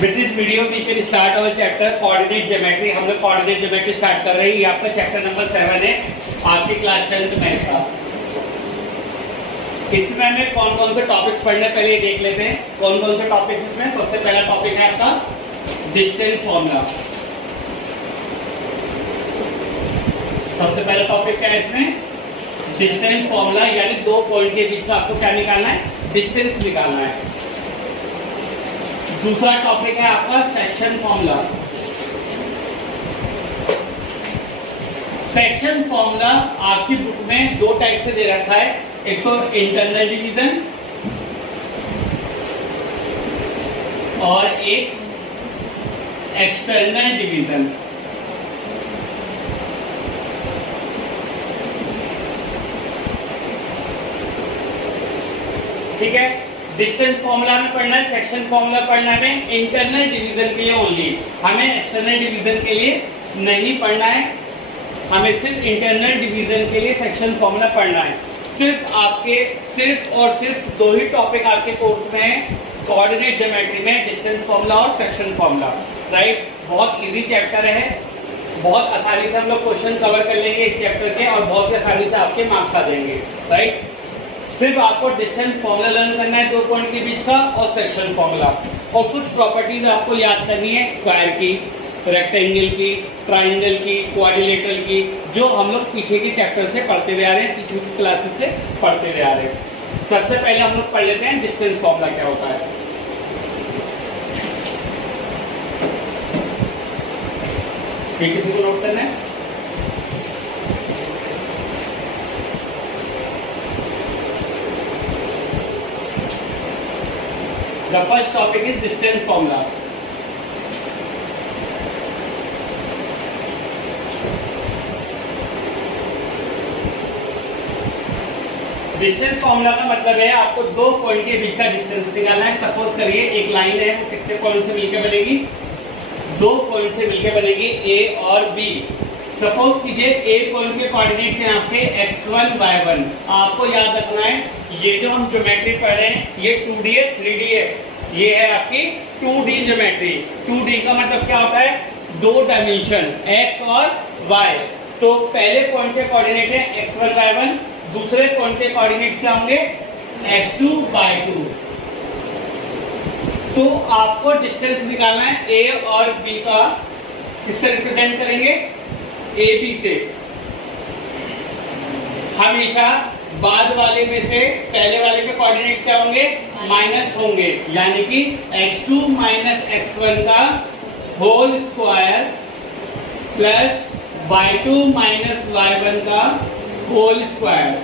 With this video we can start our chapter coordinate geometry। हम लोग coordinate geometry start कर रहे हैं। ये आपका चैप्टर नंबर 7 है आपकी क्लास 10th मैथ्स का। इसमें हमें कौन कौन से टॉपिक्स पढ़ने पहले देख लेते हैं। कौन कौन से टॉपिक्स इसमें? सबसे पहला टॉपिक है आपका डिस्टेंस फॉर्मूला। सबसे पहला टॉपिक क्या है इसमें? डिस्टेंस फॉर्मूला, यानी दो पॉइंट के बीच का आपको क्या निकालना है? डिस्टेंस निकालना है। दूसरा टॉपिक है आपका सेक्शन फॉर्मूला। सेक्शन फॉर्मूला आपकी बुक में दो टाइप से दे रखा है, एक तो इंटरनल डिवीजन और एक एक्सटर्नल डिवीजन। ठीक है, डिस्टेंस फॉर्मूला में पढ़ना है, सेक्शन फॉर्मूला पढ़ना है इंटरनल डिवीजन के लिए ओनली। हमें एक्सटर्नल डिवीजन के लिए नहीं पढ़ना है, हमें सिर्फ इंटरनल डिवीजन के लिए सेक्शन फॉर्मूला पढ़ना है। सिर्फ और सिर्फ दो ही टॉपिक आपके कोर्स में है कोऑर्डिनेट ज्योमेट्री में, डिस्टेंस फॉर्मूला और सेक्शन फॉर्मूला। राइट, बहुत इजी चैप्टर है, बहुत आसानी से हम लोग क्वेश्चन कवर कर लेंगे इस चैप्टर के और बहुत ही आसानी से आपके मार्क्स आ जाएंगे। राइट, सिर्फ आपको डिस्टेंस फॉर्मूला लर्न करना है दो पॉइंट के बीच का और सेक्शन फॉर्मूला, और कुछ प्रॉपर्टीज आपको याद करनी है स्क्वायर की, रेक्टेंगल की, ट्राइंगल की, क्वाड्रिलेटरल की, जो हम लोग पीछे के चैप्टर से पढ़ते हुए आ रहे हैं, पीछे की क्लासेस से पढ़ते हुए आ रहे हैं। सबसे पहले हम लोग पढ़ लेते हैं डिस्टेंस फॉर्मूला क्या होता है। ठीक, किसी को नोट करना है? The first topic is distance formula। Distance formula का मतलब है आपको दो पॉइंट के बीच का डिस्टेंस निकालना है। सपोज करिए एक लाइन है, वो कितने पॉइंट से मिलकर बनेगी? दो पॉइंट से मिलकर बनेगी, ए और बी। सपोज कीजिए ए पॉइंट के कोऑर्डिनेट्स हैं आपके x1 y1। आपको याद रखना है ये जो हम ज्योमेट्री पढ़ रहे हैं ये 2D है 3D है, ये है आपकी 2D ज्योमेट्री। 2D का मतलब क्या होता है? दो डायमेंशन x और y। तो पहले पॉइंट के कोऑर्डिनेट है x1 y1, दूसरे पॉइंट के कोऑर्डिनेट्स क्या होंगे? x2 y2। तो आपको डिस्टेंस निकालना है ए और बी का। किससे रिप्रेजेंट करेंगे? ए बी से। हमेशा बाद वाले में से पहले वाले के कोऑर्डिनेट क्या होंगे? माइनस होंगे, यानी कि x2 माइनस x1 का whole square plus y2 minus y1 का होल स्क्वायर।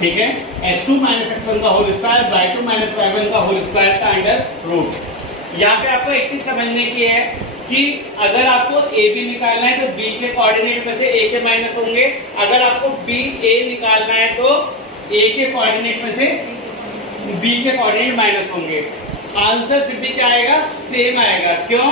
ठीक है, x2 माइनस x1 का whole square, y2 minus y1 का होल स्क्वायर का अंडर रूट। यहाँ पे आपको एक चीज समझने की है कि अगर आपको ए बी निकालना है तो बी के कोऑर्डिनेट में से ए के माइनस होंगे, अगर आपको बी ए निकालना है तो ए के कोऑर्डिनेट में से बी के कोऑर्डिनेट माइनस होंगे। आंसर फिर भी क्या आएगा? सेम आएगा। क्यों?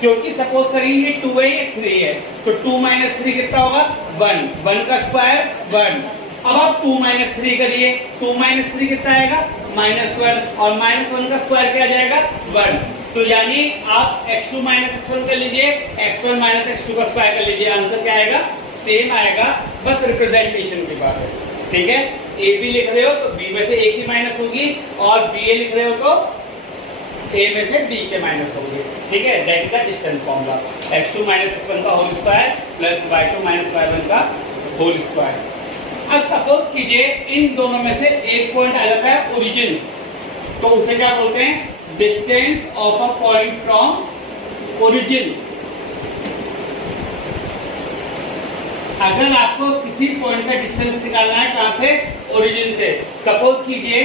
क्योंकि सपोज करिए ये 2 है ये 3 है, तो 2 माइनस 3 कितना होगा? 1। 1 का स्क्वायर 1। अब आप 2 माइनस 3 करिए, 2 माइनस 3 कितना आएगा? -1, और -1 का स्क्वायर क्या आ जाएगा? 1। तो यानी आप x2 माइनस x1 कर लीजिए, x1 माइनस x2 का स्क्वायर कर लीजिए, आंसर क्या आएगा? सेम आएगा, बस रिप्रेजेंटेशन की बात है। ठीक है, ए बी लिख रहे हो तो बी में से ए की माइनस होगी, और बी ए लिख रहे हो तो ए में से बी के माइनस होगी। ठीक है, that is the distance formula. x2 minus x1 का whole square plus y2 minus y1 का होल स्क्वायर। अब सपोज कीजिए इन दोनों में से एक पॉइंट आ जाता है ओरिजिन, तो उसे क्या बोलते हैं? Distance of a point from origin. अगर आपको किसी पॉइंट का डिस्टेंस निकालना है कहां से? ओरिजिन से। सपोज कीजिए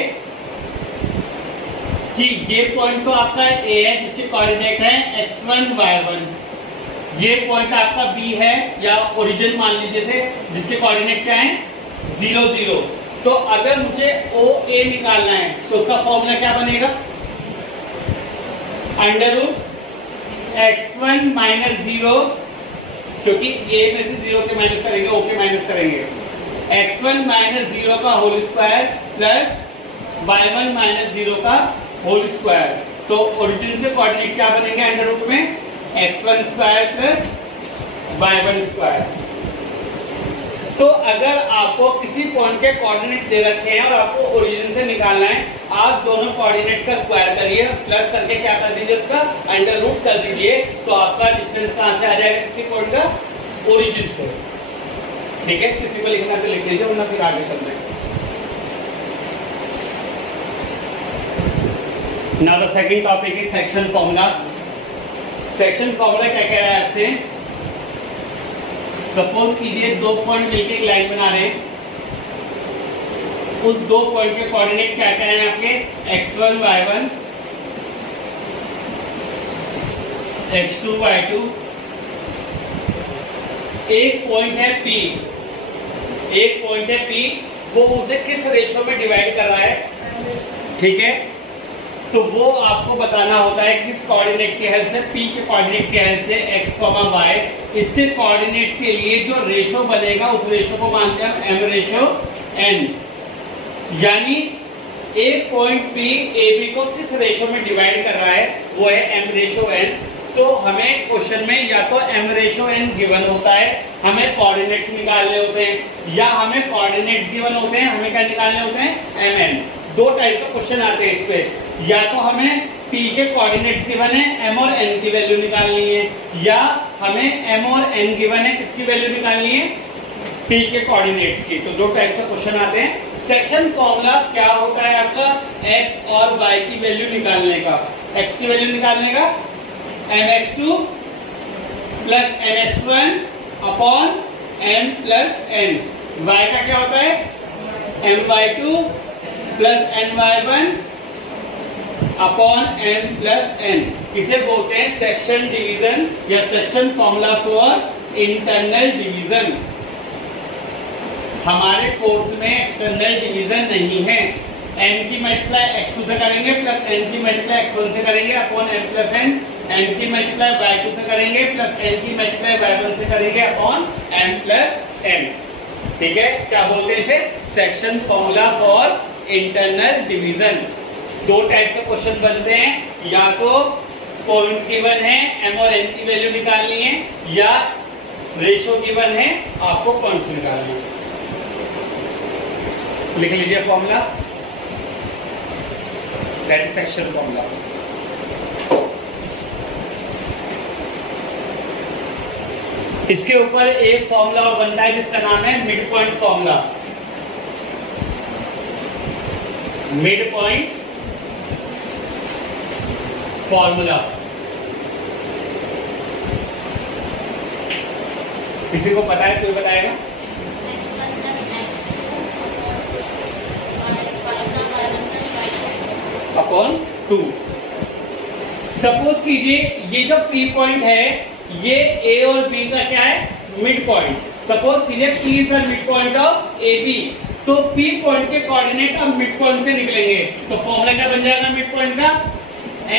कि ये पॉइंट तो आपका ए है जिसके कोऑर्डिनेट है x1 y1, ये पॉइंट आपका बी है या ओरिजिन मान लीजिए से, जिसके कोऑर्डिनेट क्या है? 0 0। तो अगर मुझे ओ ए निकालना है तो उसका फॉर्मूला क्या बनेगा? अंडर रूट x1 माइनस 0, क्योंकि a में से 0 के माइनस करेंगे, o के माइनस करेंगे, x1 माइनस 0 का whole square plus y1 minus 0 का होल स्क्वायर। तो ओरिजिन से कोऑर्डिनेट क्या बनेंगे अंडर रूट में x1 square plus y1 square. तो अगर आपको किसी पॉइंट के कोऑर्डिनेट दे रखे हैं और आपको ओरिजिन से निकालना है, आप दोनों कोऑर्डिनेट्स का स्क्वायर करिए, प्लस करके क्या कर दीजिए उसका अंडर रूट कर दीजिए, तो आपका डिस्टेंस कहां से आ जाएगा किसी पॉइंट का ओरिजिन से। ठीक है, किसी को लिखना तो लिख लीजिए वरना फिर आगे चलते हैं। Now the second topic is section formula. Section formula क्या कह रहा है आपसे? सपोज कीजिए दो पॉइंट मिलकर एक लाइन बना रहे हैं, उस दो पॉइंट के कोऑर्डिनेट क्या क्या हैं आपके x1 y1 x2 y2। एक पॉइंट है P, एक पॉइंट है P, वो उसे किस रेशो में डिवाइड कर रहा है? ठीक है, तो वो आपको बताना होता है किस कोऑर्डिनेट की हेल्प से, P के कोऑर्डिनेट की हेल्प से x, y, इसके कोऑर्डिनेट्स के लिए जो रेशो बनेगा उस रेशो को मानते हैं हम m रेशो n। यानी एक पॉइंट P AB को किस रेशो में डिवाइड कर रहा है, वो है m रेशो n। तो हमें क्वेश्चन में या तो m रेशो n गिवन होता है, हमें कोऑर्डिनेट्स निकालने होते हैं, या हमें कोऑर्डिनेट्स गिवन होते हैं, हमें क्या निकालने होते हैं mn। दो टाइप का क्वेश्चन आते हैं इस पे, या तो हमें P के कोऑर्डिनेट्स गिवन है, m और n की वैल्यू निकालनी है, या हमें m और n गिवन है, किसकी वैल्यू निकालनी है? P के कोऑर्डिनेट्स की। तो दो टाइप का क्वेश्चन आते हैं। सेक्शन फॉर्मूला क्या होता है आपका? x और y की वैल्यू निकालने का। x की वैल्यू निकालने का mx2 plus mx1 upon m plus n। y का क्या होता है? my2 plus ny1 upon m plus n। इसे बोलते हैं सेक्शन डिवीजन या section formula for internal division. हमारे कोर्स में एक्सटर्नल डिवीजन नहीं है। n की मल्टीप्लाई x2 से करेंगे प्लस n की मल्टीप्लाई x1 से करेंगे upon m plus n, n की मल्टीप्लाई y2 से करेंगे प्लस n की मल्टीप्लाई y1 से करेंगे अपॉन m प्लस n। ठीक है, क्या बोलते हैं इसे? Section formula for internal division. दो टाइप के क्वेश्चन बनते हैं, या तो पॉइंट्स गिवन है, m और n की वैल्यू निकालनी है, या रेशो गिवन है, आपको पॉइंट्स निकालना है। लिख लीजिए formula, that is section formula. इसके ऊपर एक फॉर्मूला और बनता है जिसका नाम है mid point formula. Mid point formula किसी को पता है? कोई बताएगा? अपॉन 2। सपोज कीजिए ये जो P पॉइंट है ये A और B का क्या है? Mid point. सपोज कीजिए P is the mid point of AB, तो P पॉइंट के कोऑर्डिनेट अब मिड पॉइंट से निकलेंगे, तो फॉर्मूला क्या बन जाएगा मिड पॉइंट का?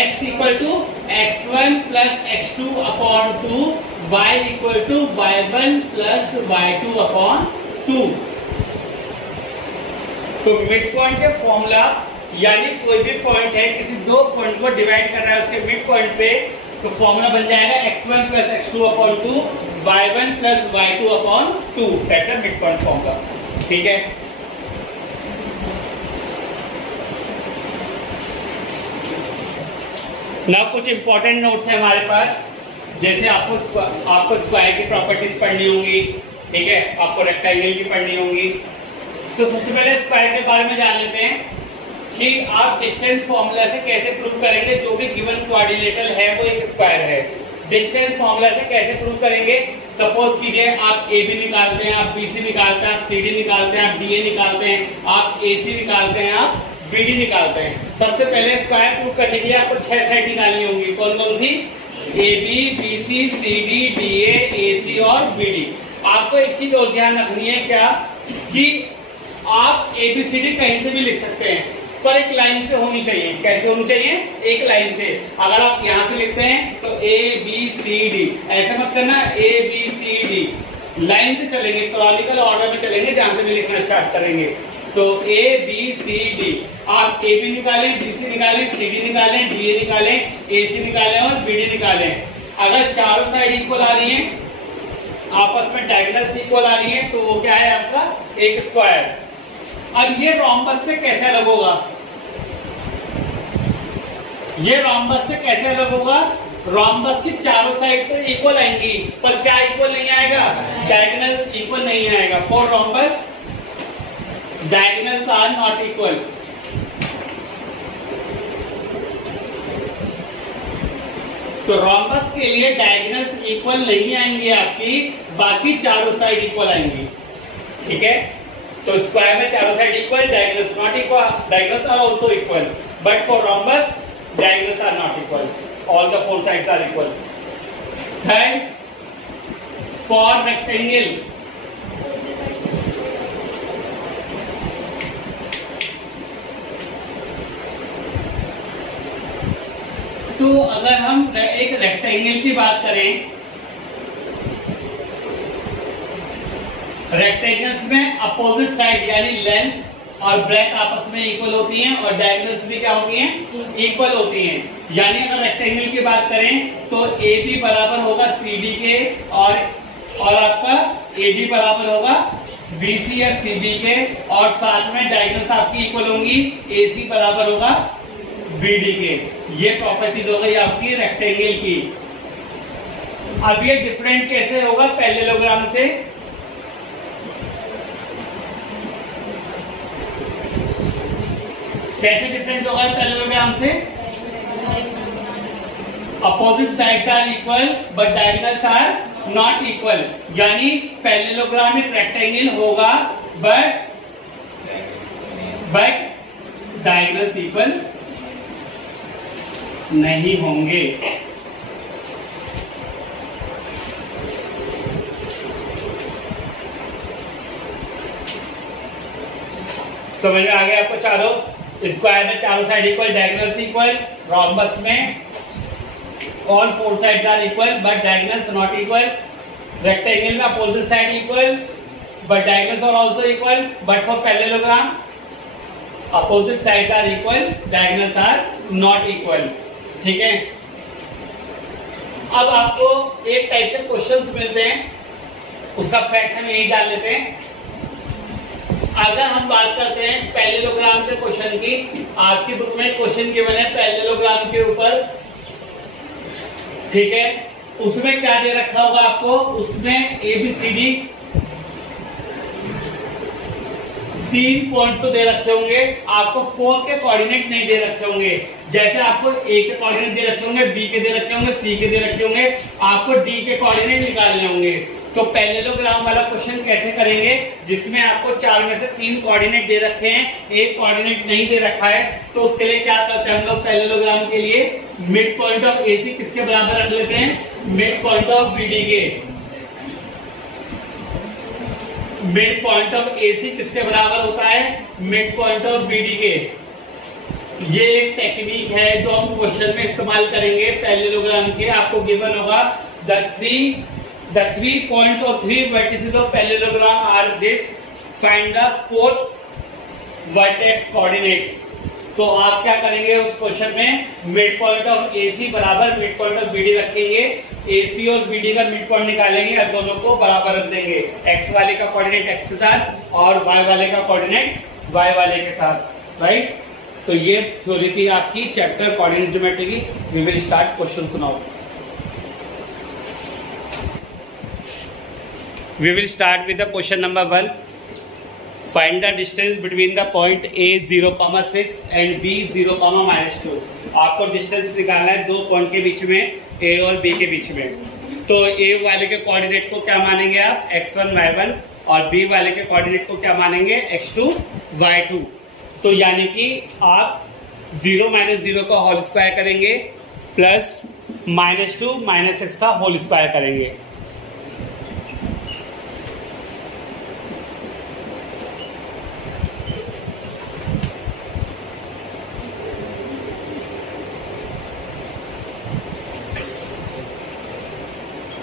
x equal to x1 plus x2 upon 2, y equal to y1 plus y2 upon 2। तो मिड पॉइंट के फॉर्मूला, यानी कोई भी पॉइंट है किसी दो पॉइंट को डिवाइड कर रहा है उसके मिड पॉइंट पे, तो फॉर्मूला बन जाएगा x1 plus x2 upon 2, y1 plus y2 upon 2। That is mid point formula. ठीक है, ना कुछ इंपॉर्टेंट नोट्स है हमारे पास, जैसे आपको स्क्वायर की प्रॉपर्टीज पढ़नी होंगी, ठीक है, आपको रेक्टेंगल की पढ़नी होंगी। तो सबसे पहले स्क्वायर के बारे में जान लेते हैं कि आप डिस्टेंस फॉर्मूला से कैसे प्रूव करेंगे जो भी गिवन कोऑर्डिनेटर है वो एक स्क्वायर है। डिस्टेंस फॉर्मूला से कैसे प्रूव करेंगे? सपोज कीजिए आप AB निकालते हैं, आप BC निकालते हैं, आप CD निकालते हैं, आप DA निकालते हैं, आप AC निकालते हैं, आप BD निकालते हैं। सबसे पहले स्क्वायर प्रूव करने के लिए आपको 6 साइड निकालनी होंगी। कौन कौन सी? AB, BC, CD, DA, AC और BD। आपको एक चीज और ध्यान रखनी है क्या, कि आप ABCD कहीं से भी लिख सकते हैं, पर एक लाइन से होनी चाहिए। कैसे होनी चाहिए? एक लाइन से। अगर आप यहां से लिखते हैं तो ABCD, ऐसा मत करना ABCD, लाइन से चलेंगे, क्रोनोलॉजिकल ऑर्डर में चलेंगे, जहां से भी लिखना स्टार्ट करेंगे। तो ए बी सी डी, आप ए बी निकालें, बी सी निकालें, सी डी निकालें, डी ए निकालें, ए सी निकालें और बी डी निकालें। अगर चारों साइड इक्वल आ रही हैं, आपस में डायगोनल्स इक्वल आ रही हैं, तो वो क्या है आपका एक स्क्वायर। अब ये रोम्बस से कैसे अलग होगा? ये रोम्बस से कैसे अलग होगा? रोम्बस की चारों साइड तो इक्वल आएंगी, पर क्या इक्वल नहीं आएगा? डायगोनल्स इक्वल नहीं आएगा। For rhombus diagonals are not equal. तो रोम्बस के लिए डायगोनल्स इक्वल नहीं आएंगे आपकी, बाकी चारों साइड इक्वल आएंगी। ठीक है, तो स्क्वायर में चारों side equal, diagonals not equal, diagonals are also equal, but for rhombus diagonals are not equal, all the four sides are equal. Third, for rectangle, तो अगर हम एक रेक्टेंगल की बात करें, रेक्टेंगल्स में अपोजिट साइड यानी लेंथ और ब्रेथ आपस में इक्वल होती हैं और डायगोनल्स भी क्या होती हैं? इक्वल होती हैं। यानी अगर रेक्टेंगल की बात करें तो ए बी बराबर होगा सी डी के और आपका ए डी बराबर होगा बी सी या सी बी के, और साथ में डायगोनल्स आपकी इक्वल होंगी, ए सी बराबर होगा बी डी के। ये प्रॉपर्टीज हो गई आपकी रेक्टेंगल की। अब ये डिफरेंट कैसे होगा पैरेललोग्राम से? कैसे डिफरेंट होगा पैरेललोग्राम से? Opposite sides are equal but diagonals are not equal. यानी पैरेललोग्राम एक रेक्टेंगल होगा बट डायगोनल्स इक्वल नहीं होंगे। समझ में आ गया आपको? चारों स्क्वायर में चारों side equal, diagonals equal. Rhombus में all four sides are equal but diagonals not equal. Rectangle में opposite side equal but diagonals are also equal, but for parallelogram opposite sides are equal, diagonals are not equal. ठीक है, अब आपको एक type के questions मिलते हैं, उसका फैक्ट हम यही डाल लेते हैं। अगर हम बात करते हैं पैरेललोग्राम के क्वेश्चन की, आपकी बुक में क्वेश्चन गिवन है पैरेललोग्राम के ऊपर। ठीक है, उसमें क्या दे रखा होगा आपको? उसमें A B C D 3 points तो दे रखे होंगे, आपको 4 के कोऑर्डिनेट नहीं दे रखे होंगे। जैसे आपको ए के कोऑर्डिनेट दे रखे होंगे, बी के दे रखे होंगे, सी के दे रखे होंगे, आपको डी के कोऑर्डिनेट निकालने होंगे। तो पैरेललोग्राम वाला क्वेश्चन कैसे करेंगे? जिसमें आपको 4 में से 3 कोऑर्डिनेट दे रखे हैं, एक कोऑर्डिनेट नहीं दे रखा है, तो उसके लिए क्या करते हैं हम लोग? पैरेललोग्राम के लिए मिड पॉइंट ऑफ एसी किसके बराबर रख लेते हैं? मिड पॉइंट ऑफ बीडी के। मिड पॉइंट ऑफ एसी किसके बराबर होता है? मिड पॉइंट ऑफ बीडी के। ये एक टेक्निक है जो हम क्वेश्चन में इस्तेमाल करेंगे पैरेललोग्राम के। आपको गिवन होगा the 3 points or 3 vertices of parallelogram are this, find the 4th vertex coordinates। तो आप क्या करेंगे उस क्वेश्चन में? मिड पॉइंट ऑफ एसी बराबर मिड पॉइंट ऑफ बीडी रखेंगे, एसी और बीडी का मिड पॉइंट निकालेंगे और दोनों को बराबर रख देंगे। एक्स वाले का कोऑर्डिनेट एक्स के साथ और वाई वाले का कोऑर्डिनेट वाई वाले के साथ, राइट? तो ये थ्योरी थी आपकी चैप्टर कोऑर्डिनेट ज्योमेट्री की। वी विल स्टार्ट क्वेश्चन सुनाओ। We will start with the question number 1. Find the distance between the point A 0,6 and B 0,-2। आपको डिस्टेंस निकालना है दो पॉइंट के बीच में, A और B के बीच में। तो A वाले के कोऑर्डिनेट को क्या मानेंगे आप? x1 y1, और B वाले के कोऑर्डिनेट को क्या मानेंगे? x2 y2। तो यानी कि आप 0 - 0 का होल स्क्वायर करेंगे प्लस -2 - x का होल स्क्वायर करेंगे।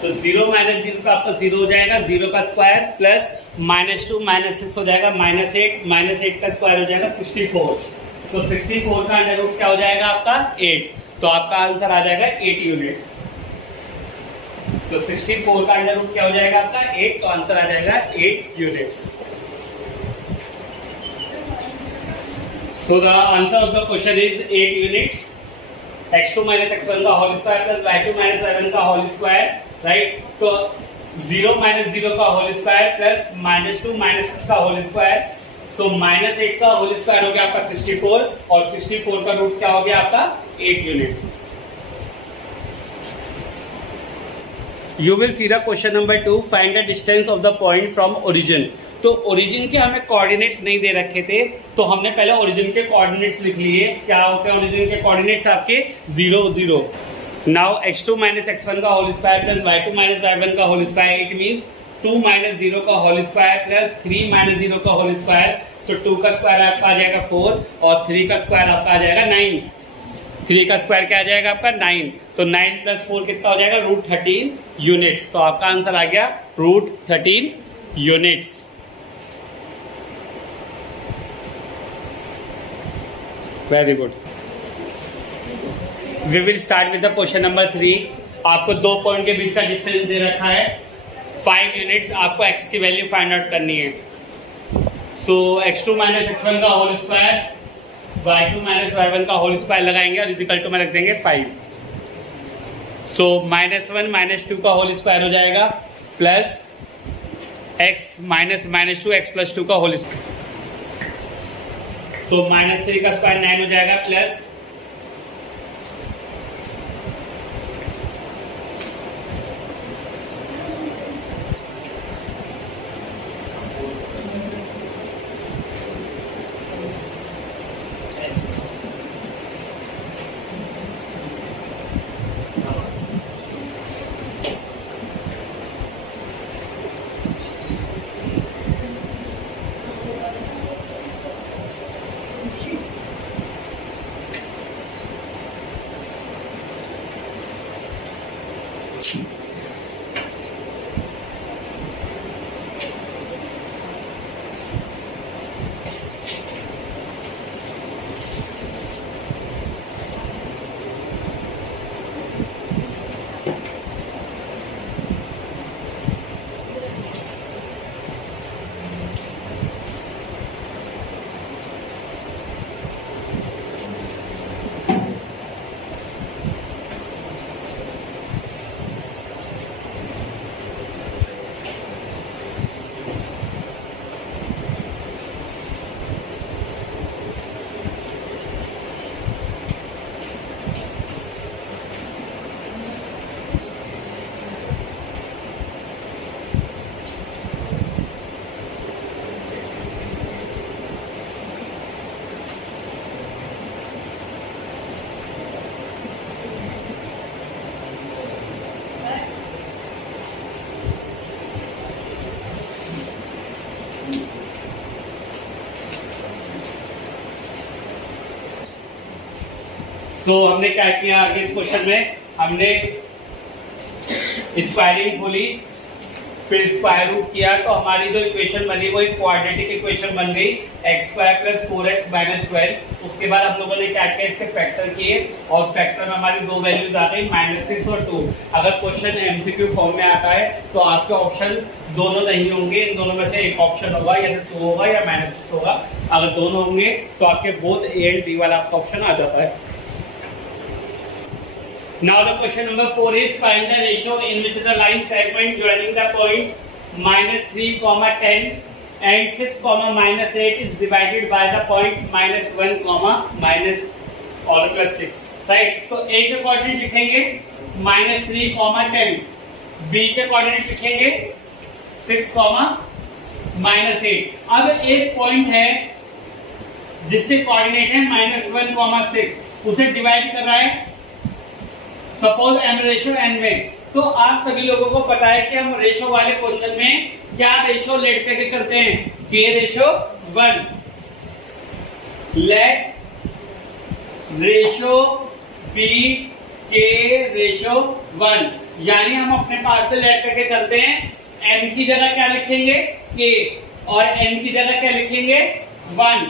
तो 0 - 0 का आपका 0 हो जाएगा, 0 का स्क्वायर प्लस -2 -6 हो जाएगा -8, -8 का स्क्वायर हो जाएगा 64। तो 64 का अंडर रूट क्या हो जाएगा आपका 8। तो आपका आंसर आ जाएगा 8 यूनिट्स। तो 64 का अंडर रूट क्या हो जाएगा आपका 8। तो आंसर आ जाएगा 8 units. So the answer of the question is 8 units. x2 - x1 का whole square plus y2 - y1 का होल स्क्वायर, राइट। तो 0 - 0 का होल स्क्वायर प्लस -2 - 6 का होल स्क्वायर, तो -8 का होल स्क्वायर हो गया आपका 64 और 64 का रूट क्या हो गया आपका 8 units. You will see the question number 2. Find the distance of the point from origin. तो ओरिजिन के हमें कोऑर्डिनेट्स नहीं दे रखे थे, तो हमने पहले ओरिजिन के कोऑर्डिनेट्स लिख लिए। क्या होते हैं ओरिजिन के कोऑर्डिनेट्स आपके 0 0। नाउ x2 - x1 का whole square plus y2 - y1 का होल स्क्वायर, इट मींस 2 - 0 का होल स्क्वायर प्लस 3 - 0 का होल स्क्वायर। तो 2 का स्क्वायर आपका आ जाएगा 4 और 3 का स्क्वायर आपका आ जाएगा 9। 3 का स्क्वायर क्या आ जाएगा आपका 9। तो 9 + 4 कितना हो जाएगा √13 यूनिट्स। तो आपका आंसर आ गया √13 units. Very good. We will start with the question number 3। आपको 2 पॉइंट के बीच का डिस्टेंस दे रखा है 5 यूनिट्स। आपको x की वैल्यू फाइंड आउट करनी है। सो x2 - x1 का होल स्क्वायर, y2 - y1 का होल स्क्वायर लगाएंगे और इक्वल टू में रख देंगे 5। सो -1 - 2 का होल स्क्वायर हो जाएगा प्लस x -2 x + 2 का होल स्क्वायर। सो -3 का स्क्वायर 9 हो जाएगा प्लस हमने क्या किया आगे इस क्वेश्चन में, हमने स्क्वायरिंग खोली, फिर स्क्वायर रूट किया, तो हमारी जो इक्वेशन बनी वो एक क्वाड्रेटिक इक्वेशन बन गई x² + 4x - 12। उसके बाद हम लोगों ने क्या किया, इसके फैक्टर किए और फैक्टर में हमारी 2 वैल्यूज आ गई -6 और 2। अगर क्वेश्चन MCQ फॉर्म में आता है तो आपके ऑप्शन दोनों नहीं होंगे, इन दोनों में से एक ऑप्शन होगा, या तो 2 होगा या -6 होगा। अगर दोनों होंगे तो आपके बोथ A एंड B वाला आपका ऑप्शन आ जाता है। Now the question number 4 is find the ratio in which the line segment joining the points -3, 10 and 6, -8 is divided by the point -1, -6, right? तो A के कोऑर्डिनेट लिखेंगे -3, 10, B के coordinate लिखेंगे 6, -8। अब एक पॉइंट है जिससे कोऑर्डिनेट है -1, 6, उसे डिवाइड कर रहा है सपोज m रेशो n में। तो आप सभी लोगों को पता है कि हम रेशो वाले क्वेश्चन में क्या रेशो लेट करके चलते हैं, k ratio 1, let ratio be k ratio 1, यानी हम अपने पास से लेट करके चलते हैं। m की जगह क्या लिखेंगे k और n की जगह क्या लिखेंगे 1।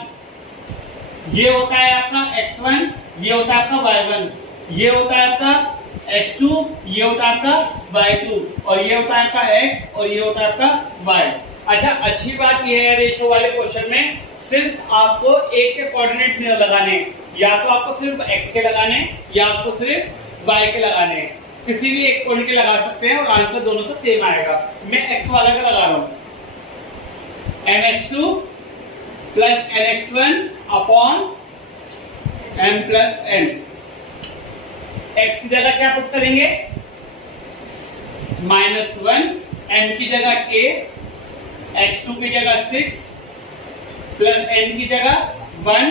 ये होता है आपका x1, ये होता है आपका y1, ये होता है आपका x2, ये होता है आपका y2 और ये होता है आपका x और ये होता है आपका y। अच्छा, अच्छी बात यह है रेशो वाले क्वेश्चन में सिर्फ आपको एक के कोऑर्डिनेट नहीं लगाने, या तो आपको सिर्फ x के लगाने या आपको सिर्फ y के लगाने। किसी भी एक पॉइंट के लगा सकते हैं और आंसर दोनों से सेम आएगा। मैं x वाला का लगा रहा हूं, mx2 plus nx1 upon m plus n। x की जगह क्या पुट करेंगे -1, m की जगह k, x2 की जगह 6 प्लस n की जगह 1,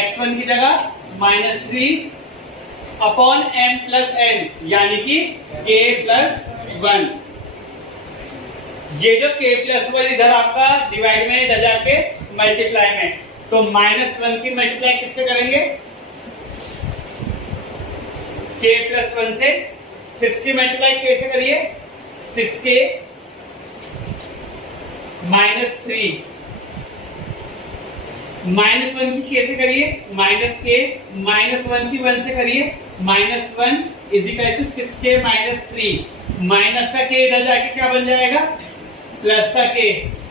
x1 की जगह -3 अपॉन m प्लस n, यानी कि k प्लस 1। ये जो k प्लस 1 इधर आपका डिवाइड में इधर जाके मल्टीप्लाई में, तो -1 की मल्टीप्लाई किससे करेंगे k प्लस 1 से। 6 की मल्टीप्लाई k से करिए, 6k -3, -1 की k से करिए -k, -1 की 1 से करिए -1 is equal to 6k -3। Minus का k इधर जाके क्या बन जाएगा प्लस का k,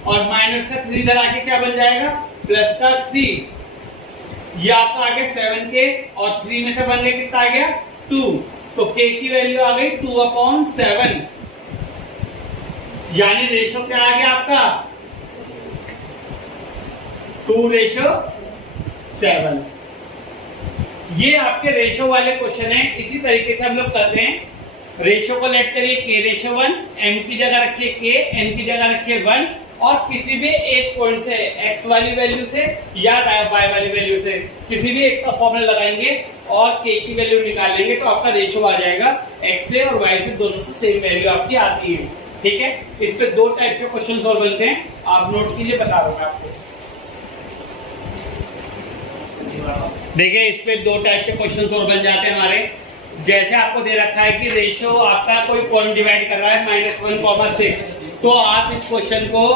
और माइनस का 3 इधर आके क्या बन जाएगा प्लस का 3। ये आपका आ गया 7k और 3 में से बनने कितना आ गया 2, तो k की वैल्यू आ गई 2/7, यानी रेशो क्या आ गया आपका 2:7। ये आपके रेशो वाले क्वेश्चन है। इसी तरीके से हम लोग करते हैं। रेशो को लेट करिए k/1, m की जगह रखिए k, n की जगह रखिए 1 और किसी भी एक पॉइंट से x वाली वैल्यू से या y वाली वैल्यू से किसी भी एक का फॉर्मूला लगाएंगे और k की वैल्यू निकालेंगे तो आपका रेशो आ जाएगा x से और y से, दोनों से सेम वैल्यू आपकी आती है। ठीक है, इस पे 2 टाइप के क्वेश्चन और बनते हैं, आप नोट कीजिए, बता रहा हूं आपको। देखिए, इस पे 2 टाइप के क्वेश्चन और बन जाते हैं हमारे। जैसे आपको दे रखा है कि रेशियो आपका कोई पॉइंट डिवाइड कर रहा है -1,6, तो आप इस क्वेश्चन को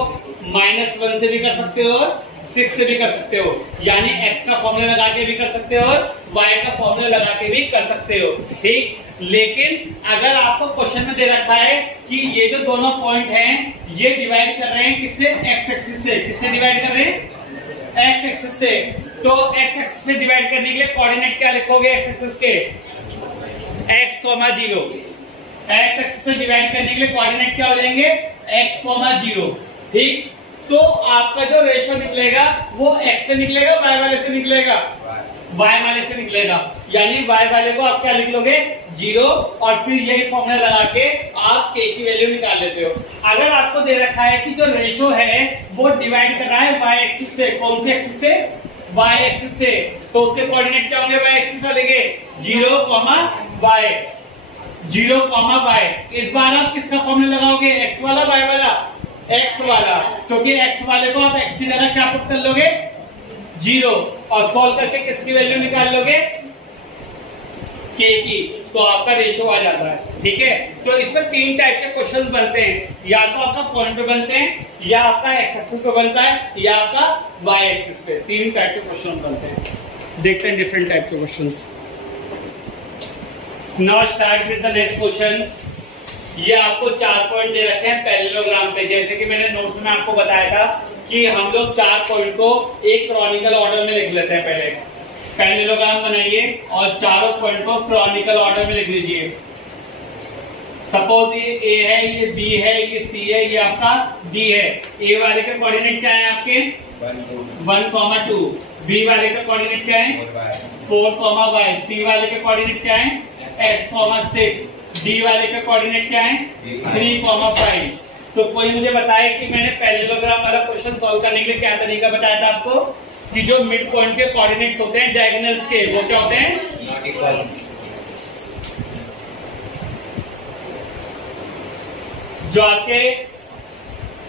-1 से भी कर सकते हो और 6 से भी कर सकते हो, यानी x का फॉर्मूला लगा के भी कर सकते हो और y का फॉर्मूला लगा के भी कर सकते हो। ठीक, लेकिन अगर आपको क्वेश्चन में दे रखा है कि ये जो दोनों पॉइंट हैं ये डिवाइड कर रहे हैं किससे, x एक्सिस से। किससे डिवाइड कर रहे हैं x एक्सिस से, तो x एक्सिस से डिवाइड करने के लिए कोऑर्डिनेट क्या लिखोगे x एक्सिस के x, 0। x एक्सिस से डिवाइड करने के लिए कोऑर्डिनेट क्या हो जाएंगे x, 0। ठीक, तो आपका जो रेशियो निकलेगा वो x से निकलेगा, y वाले से निकलेगा, y वाले से निकलेगा, यानी y वाले को आप क्या लिख लोगे 0 और फिर यही फॉर्मूला लगा के आप k की वैल्यू निकाल लेते हो। अगर आपको दे रखा है कि जो रेशियो है वो डिवाइड कर रहा है y एक्सिस से, कौन से एक्सिस से y एक्सिस से, तो उसके कोऑर्डिनेट क्या होंगे y एक्सिस वाले के 0, y, 0, y। इस बार आप किसका फॉर्मूला लगाओगे x वाला y वाला, x वाला, क्योंकि x वाले को आप x की जगह क्या पुट कर लोगे 0 और सॉल्व करके किसकी वैल्यू निकाल लोगे k की, तो आपका रेशियो आ जाता है। ठीक है, तो इसमें 3 टाइप के क्वेश्चन बनते हैं, या तो आपका पॉइंट पे बनते हैं, या आपका x एक्सिस पे बनता है, या आपका y एक्सिस पे। 3 टाइप के क्वेश्चन बनते हैं। देखते हैं डिफरेंट टाइप के questions. Now start with the next question. ये आपको 4 पॉइंट दे रखे हैं पैरेललोग्राम पे। जैसे कि मैंने नोट्स में आपको बताया था कि हम लोग 4 पॉइंट को एक क्रॉनिकल ऑर्डर में लिख लेते हैं। पहले पैरेललोग्राम बनाइए और चारों पॉइंट को क्रॉनिकल ऑर्डर में लिख लीजिए। सपोज ये A है, ये B है, ये C है, ये आपका D है। A वाले के कोऑर्डिनेट क्या है आपके 1, 2। B वाले के कोऑर्डिनेट क्या है 4, y। C वाले के कोऑर्डिनेट क्या है x, 6। D वाले के कोऑर्डिनेट क्या है 3, 5। तो कोई मुझे बताए कि मैंने पैरेललोग्राम वाला क्वेश्चन सॉल्व करने के लिए क्या तरीका बताया था आपको, कि जो मिड पॉइंट के कोऑर्डिनेट्स होते हैं डायगोनल्स के, वो क्या होते हैं जो आपके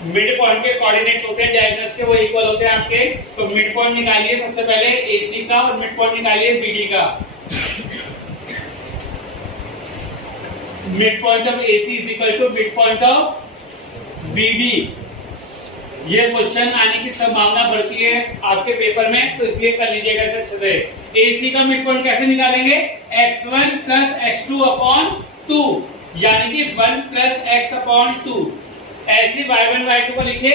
मिड पॉइंट के कोऑर्डिनेट्स होते हैं डायगोनल्स के, वो इक्वल होते हैं आपके। तो मिड पॉइंट निकालिए सबसे पहले AC का और मिड पॉइंट निकालिए BD का। Mid point of AC is equal to mid point of BD। ये क्वेश्चन आने की संभावना बढ़ती है आपके पेपर में, तो इसलिए कर लीजिएगा इसे अच्छे से। AC का मिड पॉइंट कैसे निकालेंगे? x1 प्लस x2 अपॉन 2, यानी कि 1 प्लस x अपॉन 2। ऐसे y1 y2 को लिखे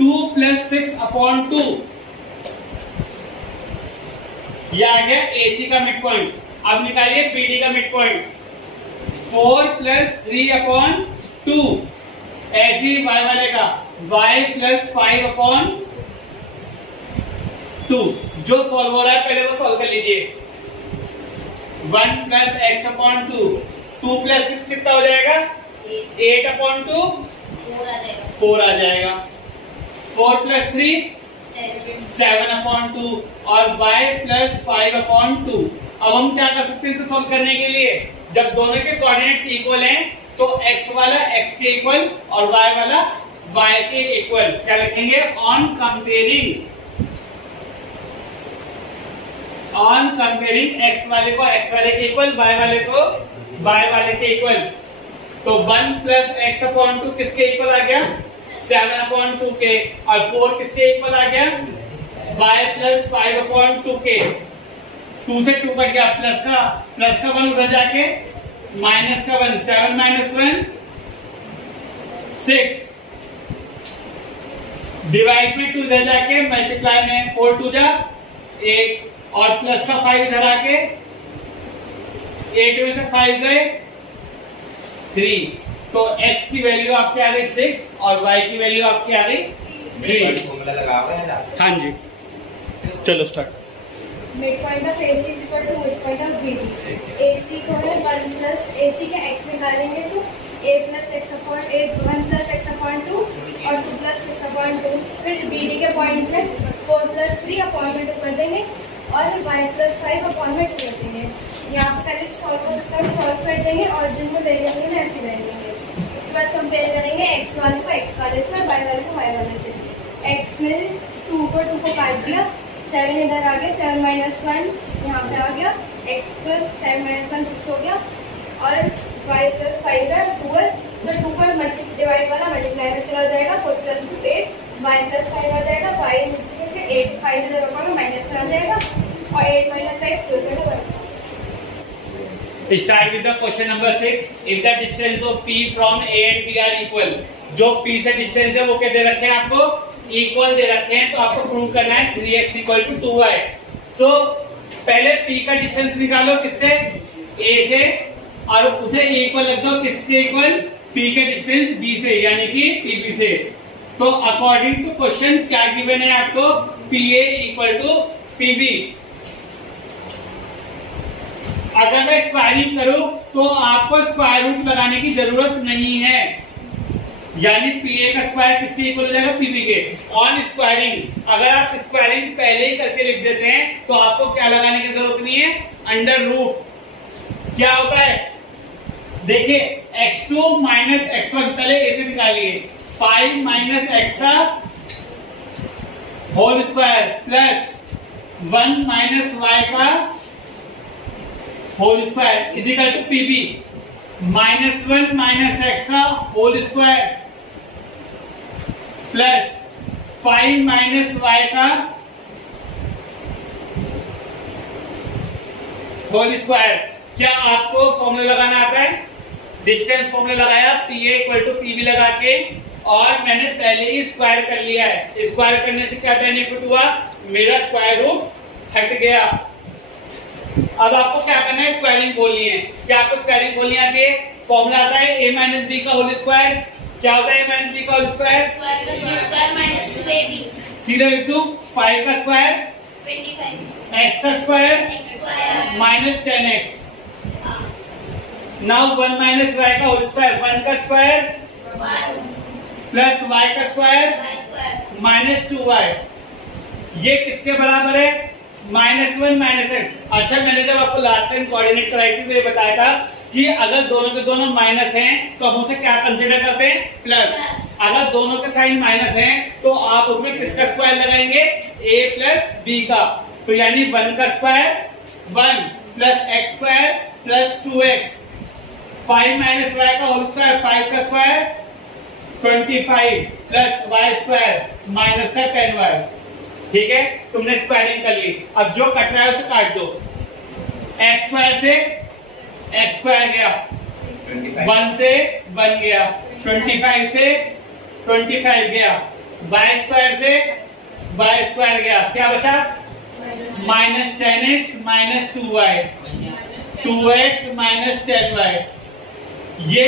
2 प्लस 6 अपॉन 2, यह आ गया AC का मिड पॉइंट। अब निकालिए BD का मिड पॉइंट, 4 प्लस 3 अपॉन 2। ऐसे ही y वाले का y प्लस 5 अपॉन 2। जो सॉल्व हो रहा है पहले वो सॉल्व कर लीजिए। 1 प्लस x अपॉन 2, 2 प्लस 6 कितना हो जाएगा? 8 अपॉन 2, 4 आ जाएगा। 4 प्लस 3, 7 अपॉन 2 और y प्लस 5 अपॉन 2। अब हम क्या कर सकते हैं इसे सॉल्व करने के लिए? जब दोनों के कोऑर्डिनेट्स इक्वल हैं तो x वाला x के इक्वल और y वाला y के इक्वल। क्या लिखेंगे? ऑन कंपेयरिंग x वाले को x वाले के इक्वल, y वाले को y वाले के इक्वल। तो 1 प्लस x अपॉन 2 किसके इक्वल आ गया? 7 अपॉन 2 के। और 4 किसके इक्वल आ गया? y प्लस 5 अपॉन 2 के। 2 से 2 कट गया, प्लस का 1 उधर जाके माइनस का 1, 7 माइनस 1 6, डिवाइड में 2 इधर जाके मल्टीप्लाई में 4 2 जा 8 और प्लस का 5 इधर आके 8 में से 5 गए 3। तो x की वैल्यू आपकी आ गई 6 और y की वैल्यू आपकी आ गई 3। हाँ जी, चलो start. Midpoint of AC is equal to midpoint of BD। AC को है 1 प्लस AC का x निकालेंगे तो a plus x upon 1 plus x upon 2 और 2 प्लस 6 अपॉन 2। फिर BD के पॉइंट में 4 प्लस 3 अपॉन में 2 कर देंगे और y प्लस 5 अपॉन में 2 कर देंगे। यहाँ पे पहले सॉल्व हो सकता है, सॉल्व कर देंगे और जिनको ले लेंगे ना ऐसे ले लेंगे। उसके बाद कंपेयर करेंगे x वाले को x वाले से और y वाले को y वाले से। x में 2 को काट दिया, 7 इधर आ गया, 7 माइनस 1 यहाँ पे आ गया, x प्लस 7 माइनस 1 6 हो गया और y प्लस 5 का 12। तो 2 पर डिवाइड वाला मल्टीप्लाई में चला जाएगा, 4 प्लस 2 8, y प्लस 5 आ जाएगा, 5 नीचे करके 8 5 इधर होगा माइनस में आ जाएगा और 8 माइनस x हो जाएगा 1। Start with the question number 6. If the distance of P from A and B are equal, जो P से डिस्टेंस है वो क्या दे रखे हैं आपको? इक्वल दे रखे हैं। तो आपको प्रूव करना है 3x इक्वल टू 2y। सो पहले P का डिस्टेंस निकालो किससे? A से, और उसे इक्वल रख दो किसके इक्वल? P के डिस्टेंस B से, यानी कि PB से। तो अकॉर्डिंग टू क्वेश्चन क्या गिवन है आपको? PA equal to PB। अगर मैं स्क्वायरिंग करूं तो आपको स्क्वायर रूट लगाने की जरूरत नहीं है, यानी PA का स्क्वायर किसके इक्वल हो जाएगा? PB के। ऑन स्क्वायरिंग, अगर आप स्क्वायरिंग पहले ही करके लिख देते हैं तो आपको क्या लगाने की जरूरत नहीं है? Under root. क्या होता है देखिए, x2 माइनस x1 पहले ऐसे निकालिए, 5 माइनस x का whole square plus 1 minus y का whole square is equal to PB। -1 minus x का whole square plus 5 minus y का होल स्क्वायर। क्या आपको फॉर्मूला लगाना आता है? डिस्टेंस फॉर्मूला लगाया, PA इक्वल टू PB लगा के, और मैंने पहले ही स्क्वायर कर लिया है। स्क्वायर करने से क्या बेनिफिट हुआ? मेरा स्क्वायर रूट हट गया। अब आपको क्या करना है? स्क्वायरिंग बोलनी है। क्या आपको स्क्वायरिंग बोलनी आती है? फॉर्मूला आता है a माइनस बी का होल स्क्वायर। क्या होता है a माइनस बी का होल स्क्वायर? सीधा लिख दूं, 5 का स्क्वायर 25, x का square minus 10x। Now 1 minus y का होल स्क्वायर, 1 का स्क्वायर प्लस y का स्क्वायर माइनस 2y। ये किसके बराबर है? -1 माइनस x। अच्छा, मैंने जब आपको लास्ट टाइम कोऑर्डिनेट कराई थी तो ये बताया था कि अगर दोनों के दोनों माइनस हैं तो हम उसे क्या कंसीडर करते हैं? प्लस। अगर दोनों के साइन माइनस हैं तो आप उसमें किसका स्क्वायर लगाएंगे? a प्लस b का। तो यानी 1 का square 1 plus x square plus 2x, 5 minus y का होल स्क्वायर 5 का square 25 plus y square minus का 10y। ठीक है, तुमने स्क्वायरिंग कर ली। अब जो कट रहा है उसे काट दो। एक्स स्क्वायर से एक्स स्क्वायर गया, 1 से 1 गया, 25 से 25 गया, वाई स्क्वायर से वाई स्क्वायर गया, क्या बचा? Minus 10x minus 2y, 2x minus 10y। ये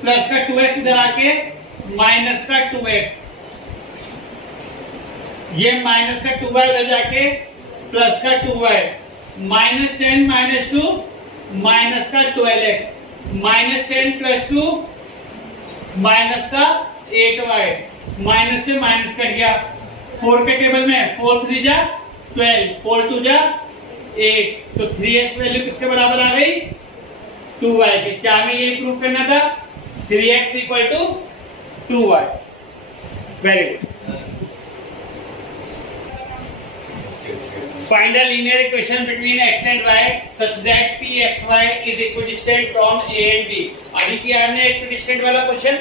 प्लस का 2x इधर आके माइनस का 2x, ये माइनस का 2y इधर जाके प्लस का 2y, माइनस 10 माइनस 2 माइनस का 12x, माइनस 10 प्लस 2 माइनस का 8y, माइनस से माइनस कट गया। 4 के टेबल में 4 3 जा 12, 4 2 जा 8, तो 3x वैल्यू किसके बराबर आ गई? 2y के। क्या हमें ये प्रूव करना था? 3x equal to 2y। Very good. Find a linear equation between x and y such that pxy is equidistant from a and b। अभी किया हमने इक्विडिस्टेंट वाला क्वेश्चन।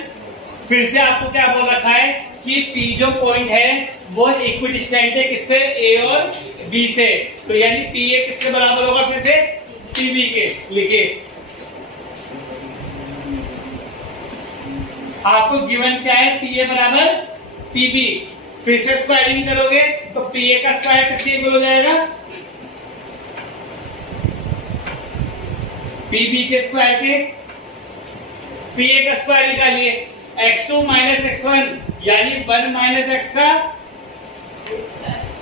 फिर से आपको क्या बोल रखा है कि p जो पॉइंट है वो इक्विडिस्टेंट है किससे? a और b से। तो यानी pa किसके बराबर होगा? फिर से pb के। लिखिए, आपको गिवन क्या है? pa बराबर pb। फिर से स्क्वायरिंग करोगे तो pa का स्क्वायर किसके इक्वल हो जाएगा? pb के स्क्वायर के। pa का स्क्वायर निकालिए, x2 माइनस x1 यानी 1 माइनस x का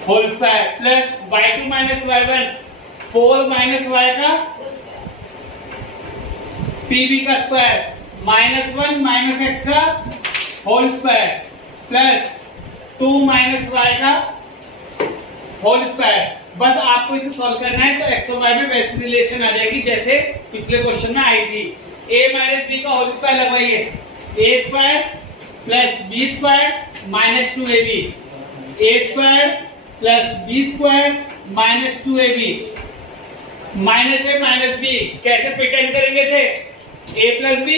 whole square plus y2 minus y1 4 minus y का pb का स्क्वायर माइनस 1 माइनस x का whole square plus 2 minus y का होल स्क्वायर। बस आपको इसे सॉल्व करना है तो एक्स और वाई में वैसी रिलेशन आ जाएगी जैसे पिछले क्वेश्चन में आई थी। a माइनस b का होल स्क्वायर लगवाइए, a square plus b square minus 2ab, a square plus b square minus 2ab, minus a minus b कैसे प्रिटेंड करेंगे थे? a plus b,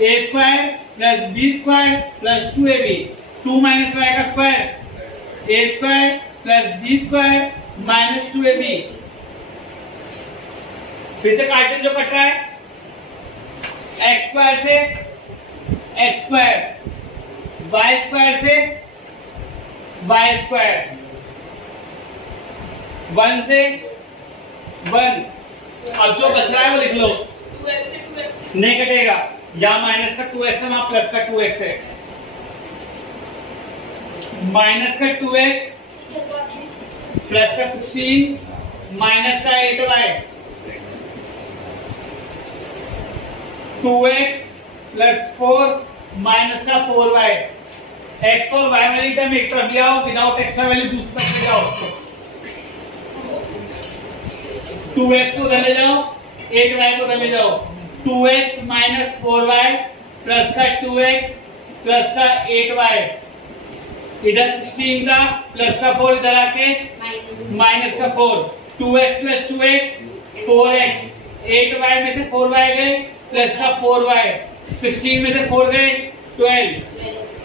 a square plus b square plus 2ab, 2 minus y का square a square plus b square minus 2ab। फिर से काटते जो कट रहा है, एक्स स्क्वायर से एक्स स्क्वायर, वाई स्क्वायर से वाई स्क्वायर, 1 से 1। अब जो बच रहा है वो लिख लो, 2x से 2x नहीं कटेगा, यहाँ माइनस का 2x है, वहां प्लस का 2x है। माइनस का 2x प्लस का 16 माइनस का 8y, 2x प्लस 4 माइनस का 4y। x और y वाली टर्म एक तरफ ले आओ, विदाउट x वाली दूसरी तरफ ले जाओ। 2x को उधर ले जाओ, 8y को उधर ले जाओ। 2x माइनस 4y प्लस का 2x प्लस का 8y, इधर 16 का प्लस का 4 इधर आके माइनस का 4, 2x plus 2x 4x, 8y में से 4y गए प्लस का 4y, 16 में से 4 गए 12।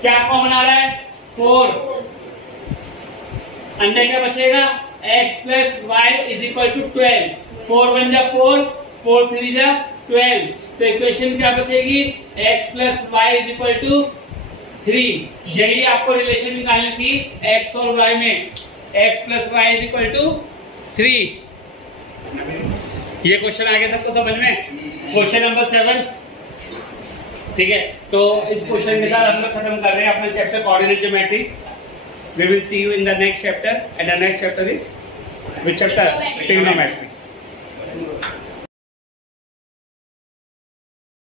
क्या कॉमन आ रहा है? 4। अंदर क्या बचेगा? x plus y is equal to 12। 4 1 जा 4, 4 3 जा 12। तो इक्वेशन क्या बचेगी? x plus y is equal to 3। यही आपको रिलेशन निकालनी थी x और y में, x plus y is equal to 3। ये क्वेश्चन आ गया सबको समझ में? Question number 7। ठीक है, तो इस क्वेश्चन के साथ हम लोग खत्म कर रहे हैं अपना chapter coordinate geometry. We will see you in the next chapter, and the next chapter is which chapter? Trigonometry.